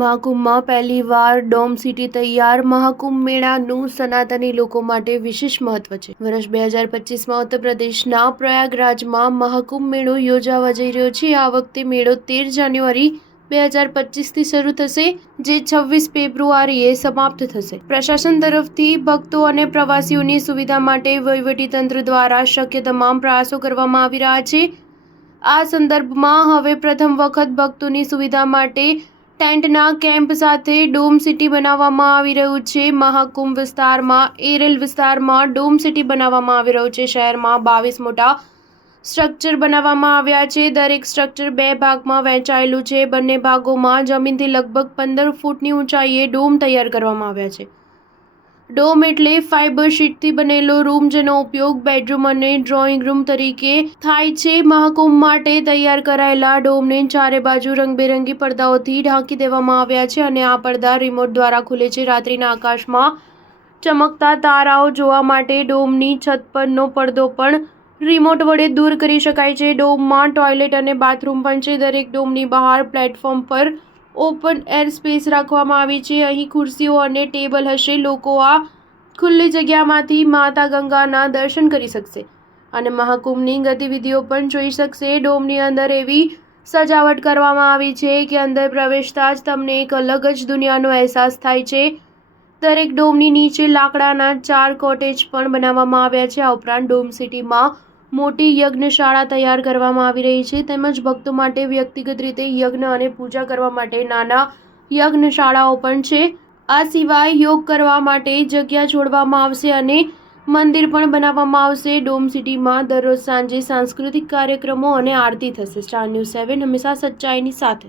મહાકુંભમાં પહેલીવાર dome city તૈયાર। મહાકુંભ મેળાનું સનાતની લોકો માટે વિશેષ મહત્વ છે। વર્ષ 2025માં ઉત્તર પ્રદેશના પ્રયાગરાજમાં મહાકુંભ મેળો યોજાવા જઈ રહ્યો છે। આ વખતે મેળો 13 જાન્યુઆરી 2025થી શરૂ થશે, જે 26 ફેબ્રુઆરીએ સમાપ્ત થશે। પ્રશાસન તરફથી ભક્તો અને પ્રવાસીઓની સુવિધા માટે વહીવટીતંત્ર દ્વારા શક્ય તમામ પ્રયાસો કરવામાં આવી રહ્યા છે। આ સંદર્ભમાં હવે પ્રથમ વખત ભક્તોની સુવિધા માટે ટેન્ટના કેમ્પ સાથે ડોમ સિટી બનાવવામાં આવી રહ્યું છે। મહાકુંભ વિસ્તારમાં એરેલ વિસ્તારમાં ડોમ સિટી બનાવવામાં આવી રહ્યું છે। શહેરમાં 22 મોટા સ્ટ્રક્ચર બનાવવામાં આવ્યા છે। દરેક સ્ટ્રક્ચર 2 ભાગમાં વહેંચાયેલું છે। બંને ભાગોમાં જમીનથી લગભગ 15 ફૂટની ઊંચાઈએ ડોમ તૈયાર કરવામાં આવ્યા છે। ડોમ એટલે ફાઇબર શીટથી બનેલો રૂમ, જેનો ઉપયોગ બેડરૂમ અને ડ્રોઈંગ રૂમ તરીકે થાય છે। મહાકુંભ માટે તૈયાર કરાયેલા ડોમને ચારે બાજુ રંગબેરંગી પડદાઓથી ઢાંકી દેવામાં આવ્યા છે અને આ પડદા રિમોટ દ્વારા ખુલે છે। રાત્રિના આકાશમાં ચમકતા તારાઓ જોવા માટે ડોમની છત પરનો પડદો પણ રિમોટ વડે દૂર કરી શકાય છે। ડોમમાં ટોયલેટ અને બાથરૂમ પણ છે। દરેક ડોમની બહાર પ્લેટફોર્મ પર ઓપન એર સ્પેસ રાખવામાં આવી છે। અહીં ખુરશીઓ અને ટેબલ હશે। લોકો આ ખુલ્લી જગ્યામાંથી માતા ગંગાના દર્શન કરી શકશે અને મહાકુંભની ગતિવિધિઓ પણ જોઈ શકશે। ડોમની અંદર એવી સજાવટ કરવામાં આવી છે કે અંદર પ્રવેશતા જ તમને એક અલગ જ દુનિયાનો અહેસાસ થાય છે। દરેક ડોમની નીચે લાકડાના 4 કોટેજ પણ બનાવવામાં આવ્યા છે। આ ઉપરાંત ડોમ સિટીમાં મોટી યજ્ઞશાળા તૈયાર કરવામાં આવી રહી છે, તેમજ ભક્તો માટે વ્યક્તિગત રીતે યજ્ઞ અને પૂજા કરવા માટે નાના યજ્ઞશાળાઓ પણ છે। આ સિવાય યોગ કરવા માટે જગ્યા છોડવામાં આવશે અને મંદિર પણ બનાવવામાં આવશે। ડોમ સિટીમાં દરરોજ સાંજે સાંસ્કૃતિક કાર્યક્રમો અને આરતી થશે। સ્ટાર ન્યૂઝ 7 હંમેશા સચ્ચાઈની સાથે।